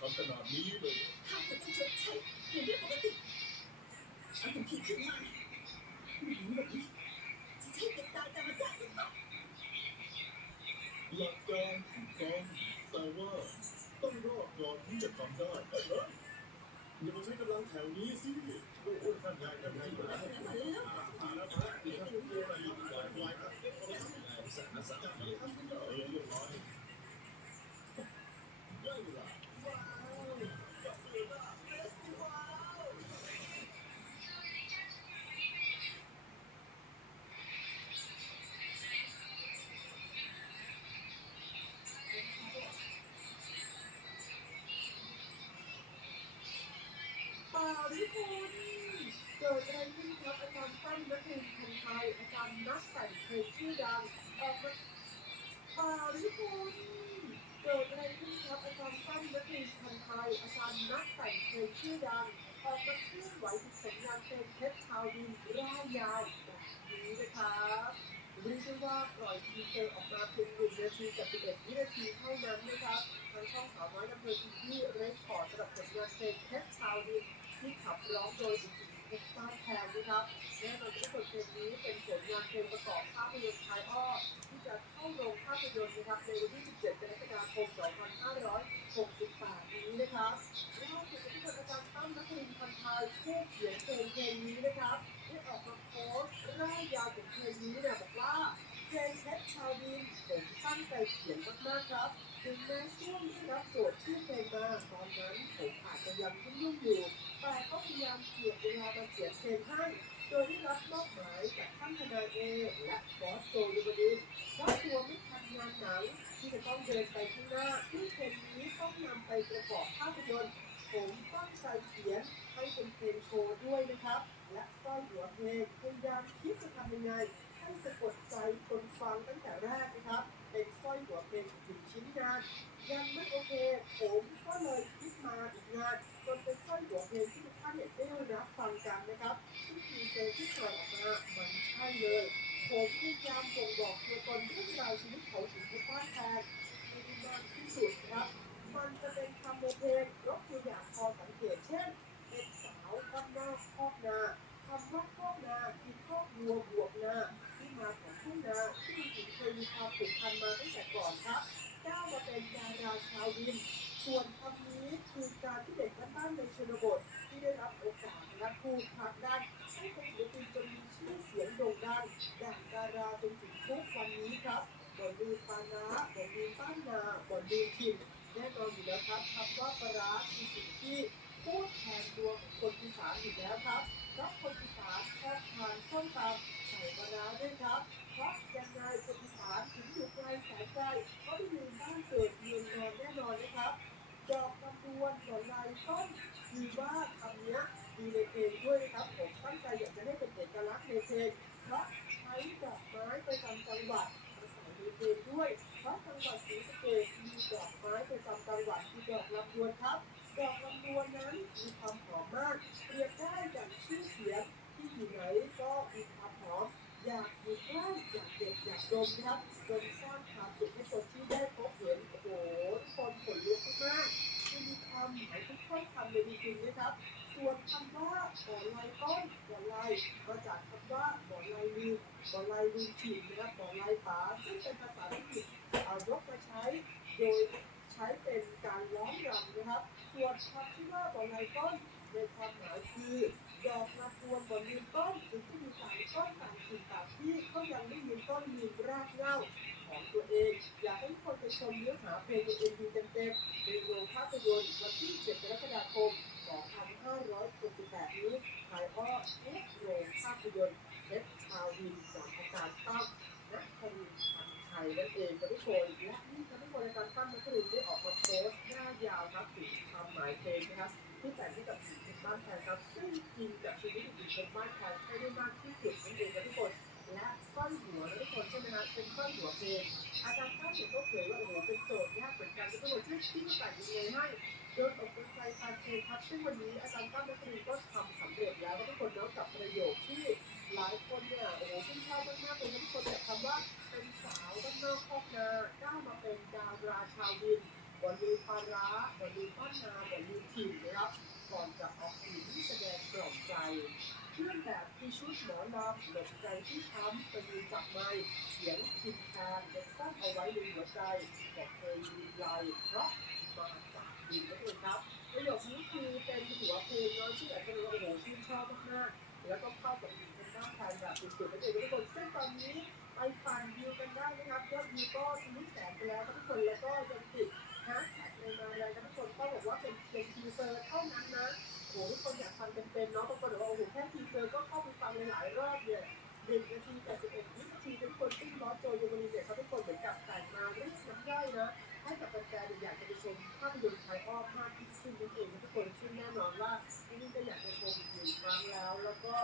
กันต้องทำขนาดนี้เลย ข้าควรต้องชดใช้ในเรื่องปกติเอาทันทีขึ้นมาหนีแบบนี้จะใช่ติดตายตามาจารย์หรือเปล่าหลักการถูกต้องแต่ว่าต้องรอบก่อนที่จะทำได้เอ้ยเฮ้ยอย่ามาใช้กำลังแถวนี้สิโอ้โหท่านใหญ่ท่านใหญ่มาแล้วมาแล้วมาแล้วมาแล้วที่ท่านพูดอะไรอยู่หลายวันครับสารสัจจะนี้ท่านก็เรีย ป่าวิคุณเกิดอะไรขึ้นครับอาจารย์ตั้นนักเรียนคนไทยอาจารย์นักแต่งเพลงชื่อดังออกมาป่าวิคุณเกิดอะไรขึ้นครับอาจารย์ตั้นนักเรียนคนไทยอาจารย์นักแต่งเพลงชื่อดังออกมาเคลื่อนไหวถึงผลงานเพลงเพชรชาวดินร่ายยาวแบบนี้นะครับ เรียกได้ว่าปล่อยทีเซอร์ออกมาเพียงหนึ่งนาทีกับ11วินาทีเท่านั้นนะครับทางช่องสาวน้อยอำเภออินดี้เรคคอร์ดสำหรับผลงานเพลงเพชรชาวดินที่ขับร้องโดยบุคคลเพชรบ้านแพงนะครับแน่นอนว่าผลเพลงนี้เป็นผลงานเพลงประกอบภาพยนตร์ชายอ้อที่จะเข้าโรงภาพยนตร์นะครับในวันที่ 17กรกฎาคม 2568 นี้นะครับล่าสุดที่อาจารย์ตั้มนักเรียนพันธ์ไทยผู้เขียนเพลงเพลงนี้นะครับ ออกมาโพสต์ร่ายยาวถึงเพลงนี้เนี่ยบอกว่าเพลงเพชรชาวดินผมตั้งใจเขียนมากๆครับ ถึงแม้ช่วงที่รับโจทย์ชื่อเพลงมาตอนนั้นผมอาจจะยังยุ่งอยู่ แต่ก็พยายามเจียดเวลามาเขียนเพลงให้โดยได้รับมอบหมายจากท่านทนายเอและบอสโจยูบดินเพราตัวไม่ทันงานหนังที่จะต้องเดินไปข้างหน้าที่เพลงนี้ต้องนำไปประกอบภาพยนตร์ ผมตั้งใจเขียนให้เป็นเพลง โชว์ด้วยนะครับ และสร้อยหัวเพลงพยายามคิดจะทำยังไงให้สะกดใจคนฟังตั้งแต่แรกนะครับ เป็นสร้อยหัวเพลงถึงชิ้นงานยังไม่โอเค ผมก็เลยคิดมาอีกงานจนเป็นสร้อยหัวเพลงที่ทุกท่านเห็นได้รับฟังกันนะครับซึ่งทีเซอร์ที่ปล่อยออกมามันใช่เลย ผมพยายามบ่งบอกตัวตนเรื่องราวชีวิตของถึงที่บ้านแทนให้ได้มากที่สุดนะครับ มันจะเป็นคำในเพลงยกตัวอย่างพอสังเกตเช่น เป็นสาวข้างหน้าคอกนาคำว่าคอกนาคือคอกวัวบวกนาที่มาของทุ่งนาที่มีถึงเคยมีความผูกพันมาตั้งแต่ก่อนครับก้าวมาเป็นดาราชาวดิน ส่วนคำนี้คือการที่เด็กบ้านในชนบทที่ได้รับโอกาสและถูกผลักดันให้เป็นศิลปินจนมีชื่อเสียงโด่งดังดังดาราจนถึงทุกวันนี้ครับบ่ลืมปานาบ่ลืมป้านนาบ่ลืมถิ่นแน่นอนอยู่แล้วครับคำว่าปลาร้าคือสิ่งที่ พูดแทนตัวคนอีสานอยู่แล้วครับเพราะคนอีสานชอบทานส้มตำใส่ปลาร้าด้วยครับเพราะยังไงคนอีสานถึงอยู่ไกลแสนไกลก็ไม่ลืมบ้านเกิดเมืองนอนแน่นอนนะครับดอกกำดวนดอกลายต้นคือว่าคำเนี้ยมีในเพลงด้วยนะครับ ผมตั้งใจอยากจะให้เป็นเอกลักษณ์ในเพลงเพราะใช้ดอกไม้ประจำจังหวัดมาใส่ในเพลงด้วยเพราะจังหวัดศรีสะเกษมีดอกไม้ประจำจังหวัดคือดอกลำดวนครับ ดอกลำดวนนั้นมีความหอมมากเปรียบได้อย่างชื่อเสียงที่อยู่ไหนก็มีความหอมอยากอยู่ใกล้อยากเด็ดอยากดมนะครับจนสร้างความสุขให้คนที่ได้พบเห็นโอ้โหทุกคนขนลุกมากคือมีความหมายทุกข้อคำเลยจริงๆนะครับ ส่วนคำว่าบ่อลายต้นบ่อลายมาจากคำว่าบ่อลายลืมบ่อลายลืมถิ่นนะครับบ่อลายป่าซึ่งเป็นภาษาอังกฤษเอายกมาใช้โดยใช้เป็นการร้องรำนะครับ ส่วนที่ว่าบ่อลายต้นในความหมายคือดอกลำดวนบ่ยืนต้นหรือที่มีต่างต้นต่างถิ่นต่างที่เขายังไม่ยืนต้นยืนรากเหง้าของตัวเอง อยากให้คนไปชมเนื้อหาเพลงในเอ็มวีเต็มๆในโรงภาพยนตร์วันที่ 7 กรกฎาคม 2568 นี้ถ่ายอ้อทุกโรงภาพยนตร์เพชรชาววินจากอาจารย์ตั้มนักครินทร์พันธ์ไทยนั่นเองครับทุกคนและนี่ครับทุกคนอาจารย์ตั้มนักครินทร์ได้ออกมาโพสต์หน้ายาวครับายเพลงนะครับที่แต่งให้กับสิ่งเป็นบ้านแทนครับซึ่งกินกับชีวิตอื่นบ้านแทนให้ได้มากที่สุดนั่นเองครับทุกคนและสร้อยหัวนะทุกคนใช่ไหมฮะเป็นสร้อยหัวเพลงอาจารย์ต้นี่ยก็เผยว่าโอ้โหเป็นโจทย์ยากเหมือนกันทุกคนที่ที่แต่งยังไงให้โดยอกเป็นใจแฟนเพลงครับซึ่งวันนี้อาจารย์ตั้มนักเรียนก็ทำสำเร็จแล้วทุกคนเนาะกับประโยคที่หลายคนเนี่ยโอ้โหชื่นชอบมากๆเลยนะทุกคนแต่คำว่าเป็นสาวบ้านนอกคอกนาก้าวมาเป็นดาราชาววินบอลลูปลาร้าบอลลูนป้านนาบอลลูนถิ่นนะครับ ก่อนจะออกสีแสดงกล่อมใจ เครื่องแบบที่ชุ ดหมอลำหลบใจที่ช้ำเป็นมือจับไม้เสียงพิมพ์ทานเด็กซ่อนเอาไว้ในหัวใจบอกเคยมีลายเพราะมาจากดินนั่นเองครับประโยคนี้คือเป็นหัวเพลงเนาะที่อาจจะรู้ว่าโอ้โหชื่นชอบมากๆแล้วก็เข้ากับอินเทอร์เน็ตทางแบบสุดๆนั่นเองทุกคนซึ่งตอนนี้ไปฟังวิวกันได้นะครับยอดวิวก็ทะลุแสนไปแล้วทุกคนแล้วก็ยังติดฮชแท็กในมาอะไรนะทุกคนก็บอกว่าเป็นเป็นทีเซอร์ หทุกคนอยากฟังเต็มๆเนาะบางคนบอกว่าโอ้โหแค่ทีเซอร์ก็เข้าไปฟังหลายรอบเนี่ยหนึ่งนาทีแปดสิบเอ็ดวินาทีทุกคนซึ่งบอสโจโยมารีเนี่ยเขาทุกคนเหมือนกับแต่งมาเรียกน้ำย่อยนะให้กับแฟนๆอยากจะไปชมภาพยนตร์ไทยอ้อมมากที่สุดนั่นเองทุกคนซึ่งแน่นอนว่าที่นี่ก็อยากจะชมอีกหนึ่งครั้งแล้ว แล้วก็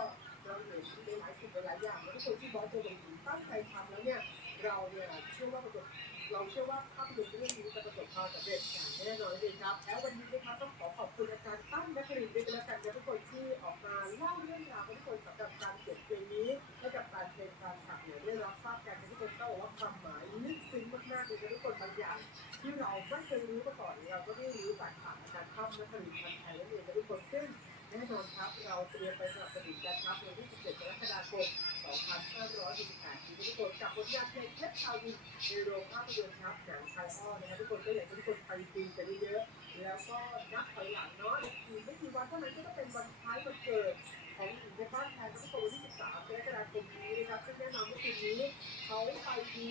เราเห็นในหลายสิ่งหลายอย่างแล้วทุกคนที่บอสโจลงถึงตั้งใจทำแล้วเนี่ยเราเนี่ยเชื่อว่าประสบเราเชื่อว่าภาพยนตร์เรื่องนี้จะประสบความสำเร็จอย่างแน่นอนเลยครับแล้ววันนี้ ที่เราไม่เคยรู้มาก่อนเราก็ได้รู้จากผ่านอาจารย์ข้ามนักผลิตพันธ์ไทยนั่นเองนทุกคนซึ่งแน่นอนครับเราเตรียมไปสนับสนุนการทัพในวันที่ 17 กรกฎาคม 2568ที่ทุกคนกับผลงานเพลงเพชรชาวดินในโรงภาพยนตร์ครับหนังไทยอ้อนะครับทุกคนก็อยากให้ทุกคนไปดูกันเยอะๆแล้วก็นับถอยหลังเนาะอีกไม่กี่วันเท่านั้นก็จะเป็นวันคล้ายวันเกิดของหญิงในบ้านแทนทุกคนวันที่ 13 กรกฎาคมนี้นะครับซึ่งแน่นอนว่าคืนนี้เขาไปดู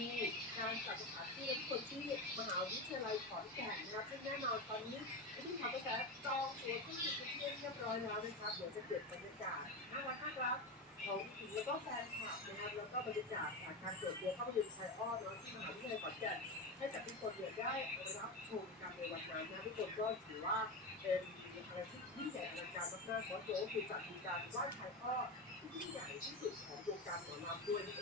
การจัดสถานที่และทุกคนที่มหาวิทยาลัยขอนแก่นนะครับซึ่งแน่นอนตอนนี้ที่ทำกระแสจองตั๋วที่อยู่ที่เรียบร้อยแล้วนะครับเดี๋ยวจะเก็บบรรยากาศน่ารักน่ารักของผีแล้วก็แฟนคลับนะครับแล้วก็บรรยากาศผ่านทางเกิดตัวภาพยนตร์ไทยอ้อเนาะที่มหาวิทยาลัยขอนแก่นให้กับทุกคนเนี่ยได้รับชมกันในวันนั้นนะทุกคนก็ถือว่าเป็นอะไรที่ยิ่งใหญ่อลังการมากๆเพราะโจ๊กคือจัดมีการไหว้ไทยอ้อที่ยิ่งใหญ่ที่สุดของวงการหมอลำด้วยนั่นเอง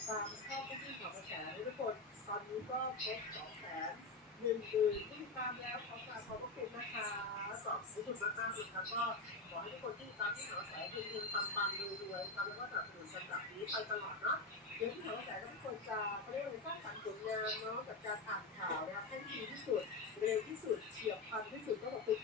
ติดตามชอบที่ข่าวกระแสทุกคนตอนนี้ก็ครบสองแสนหนึ่งหมื่นที่ติดตามแล้วขอกราบขอบพระคุณนะคะขอบคุณมากๆเลยครับก็ขอให้ทุกคนที่ตามที่ข่าวกระแสเฮงๆปังๆรวยๆครับแล้วก็สนับสนุนกันแบบนี้ไปตลอดเนาะเดี๋ยวที่ข่าวกระแสทุกคนจะเขาเรียกว่าสร้างสรรค์ผลงานเนาะกับการอ่านข่าวนะครับให้ดีที่สุดเร็วที่สุดเฉียบพลันที่สุดก็ขอบคุณ